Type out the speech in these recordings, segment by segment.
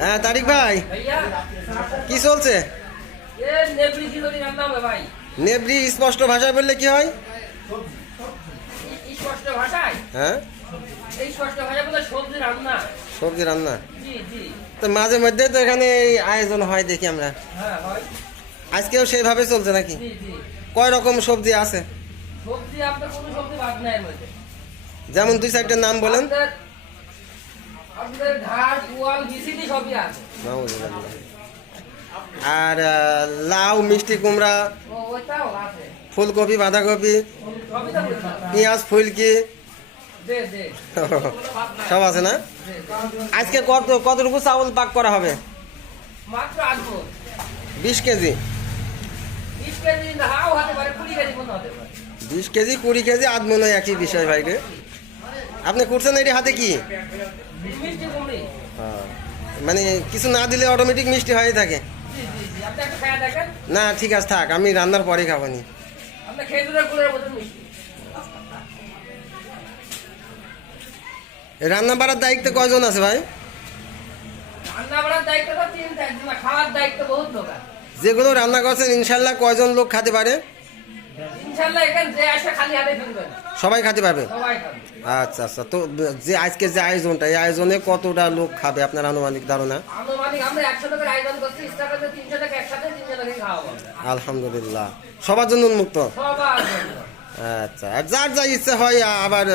হ্যাঁ তারিক ভাই, কি চলছে? নেবরি স্পষ্ট ভাষায় বললে কি হয়? হ্যাঁ, সবজি রান্না। তো মাঝে মধ্যে তো এখানে এই আয়োজন হয় দেখি আমরা। আজকেও সেইভাবে চলছে নাকি? কয় রকম সবজি আছে? যেমন দুই চারটার নাম বলেন। আর লাউ, মিষ্টি কুমড়া, ফুলকপি, বাঁধাকপি, পেঁয়াজ, ফুলকি সব আছে না? আজকে কতটুকু চাউল পাক করা হবে? 20 কেজি। 20 কেজি 20 কেজি আধ মনে হয় একই বিষয় ভাই রে। আপনি করছেন এটি হাতে কি? মানে কিছু না দিলে অটোমেটিক মিষ্টি হয়ে থাকে না? ঠিক আছে থাক, আমি রান্নার পরে খাবানি। রান্না বাড়ার দায়িত্ব কয়জন আছে ভাই? যেগুলো রান্না করছেন ইনশাল্লাহ কয়জন লোক খেতে পারে? সবাই খেতে পারবে। আচ্ছা আচ্ছা, তো যে আজকে যে আয়োজনটা, এই আয়োজনে কতটা লোক খাবে আপনার আনুমানিক ধারণা? আলহামদুলিল্লাহ, সবার জন্য উন্মুক্ত। আচ্ছা, আর যার যা ইচ্ছা হয় আবার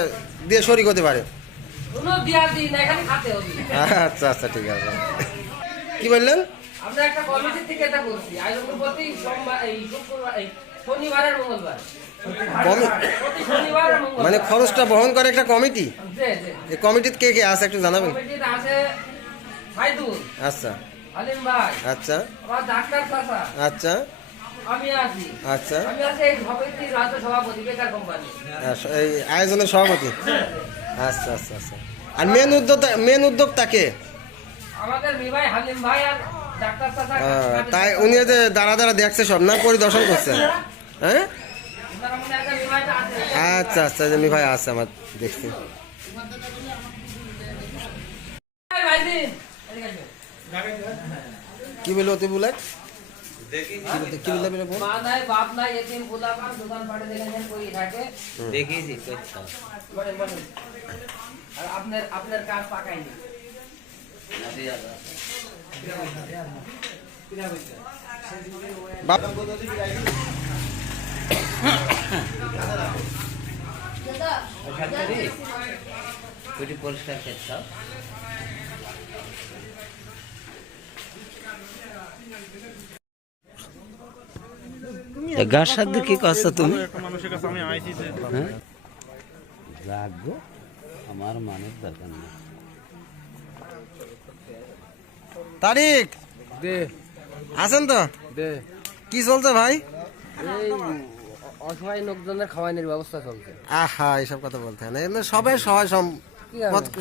দিয়ে শরিক হতে পারে। আচ্ছা আচ্ছা, ঠিক আছে। কি বললেন? আমরা একটা কমিটি থেকে এটা করছি, আয়োজন প্রতি সোমবার, এই শুক্রবার, এই শনিবার আর মঙ্গলবার। মানে খরচটা বহন করে একটা কমিটি? এই কমিটিতে কে কে আছে একটু জানাবেন? কমিটিতে আছে সাইদুল, আচ্ছা, আলিম ভাই, আচ্ছা, আমার ডাক্তার চাচা, আচ্ছা, আমি আছি, আচ্ছা, আমি আছি এই কমিটির রাজ্য সভাপতি বেকার কোম্পানি, এই আয়োজনের সভাপতি। আচ্ছা আচ্ছা আচ্ছা। আর মেন উদ্যোক্তা কে? আমাদের ভাই হালিম ভাই আর ডাক্তার চাচা। তাই উনি যে দাঁড়া দাঁড়া দেখছে সব না, পরিদর্শন করছে? হ্যাঁ, আচ্ছা আচ্ছা, মি ভাই আছে আমার, দেখছি। কি বললো তুই বলে? কি বললে বলে বল? মা নাই, বাপ নাই, এতিম গোলাপান, দোকান পাটে দেখেন কই থাকে। দেখেছি। আর আপনার কাজ পাকায়নি। বাপ পরিষ্কার খেতে গার সাথে কি করছো তুমি? রাখবো, আমার মানের দরকার নেই। তারিক আছেন তো? কি চলছে ভাই? এই অসহায় লোকজনের খাওয়ানোর ব্যবস্থা চলছে। আহা, এইসব কথা বলতে হয় না, সবাই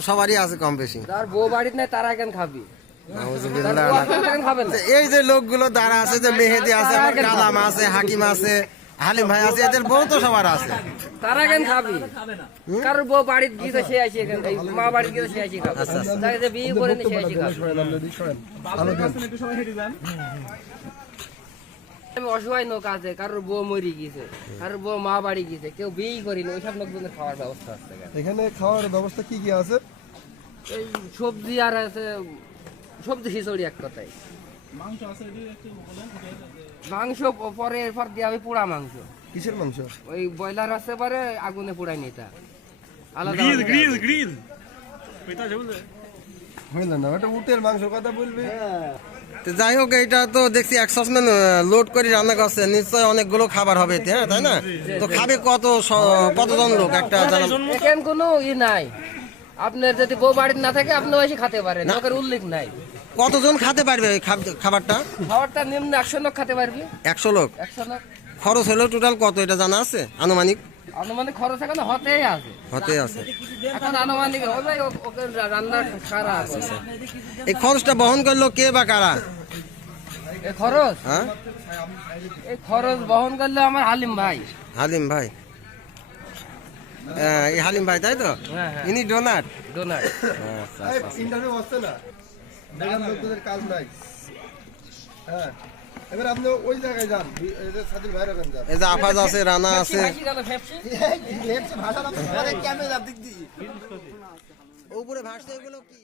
সবারই আছে কম বেশি। যার বউ বাড়িতে নাই তারা কেন খাবি? এই যে লোকগুলো দ্বারা আছে, যে মেহেদি আছে, আমার কালাম আছে, হাকিম আছে, হালিম ভাই আছে, এদের বউ তো সবার আছে। তারা কেন খাবি? কারোর বউ বাড়িতে গিয়ে সে আসি, মা বাড়িতে গিয়ে সে আসি খাবে, তাকে বিয়ে করে সে আসি খাবে। অসহায় লোক আছে, কারোর বউ মরি গিয়েছে, কারোর বউ মা বাড়ি গিয়েছে, কেউ বিয়ে করিনি, ওইসব লোকজনের খাওয়ার ব্যবস্থা আছে। এখানে খাওয়ার ব্যবস্থা কি কি আছে? এই সবজি আর আছে, সবজি খিচুড়ি এক কথায়। মাংস পরে এরপর দিয়ে হবে পোড়া মাংস। কিসের মাংস? ওই ব্রয়লার আছে পরে আগুনে পোড়াই নিতা আলাদা। হইল না, ওটা উটের মাংস কথা বলবে। যাই হোক, এটা তো দেখছি 1 সসম্যান লোড করে রান্না করছে, নিশ্চয় অনেকগুলো খাবার হবে, হ্যাঁ তাই না? তো খাবে কতজন লোক একটা এখানে কোনো নাই। আপনার যদি বউ বাড়িতে না থাকে আপনি এসে খেতে পারেন, লোকের উল্লেখ নাই। কতজন খেতে পারবে খাবারটা? খাবারটা নিম্ন 100 লোক খেতে পারবে। 100 লোক? 100 লোক। খরচ হলো টোটাল কত এটা জানা আছে? আনুমানিক খরচ এখন হতেই আছে। এখন আনুমানিক ওকে রান্নার সারা আছে। এই খরচটা বহন করলো কে বা কারা? এই খরচ, হ্যাঁ, এই খরচ বহন করলো আমার হালিম ভাই। হালিম ভাই, এই হালিম ভাই তাই তো? ইনি ডোনার। ডোনার। ইন্টারভিউ হচ্ছে না। বেগাম লোকদের কাজ নাই। হ্যাঁ, এবার আপনি ওই জায়গায় যান, এই যে সাদির ভাইয়ের ওখানে যান। এই যে আফাজ আছে, রানা আছে, ফেপসি গেল, ফেপসি। উপরে ভাসছে এগুলো কি?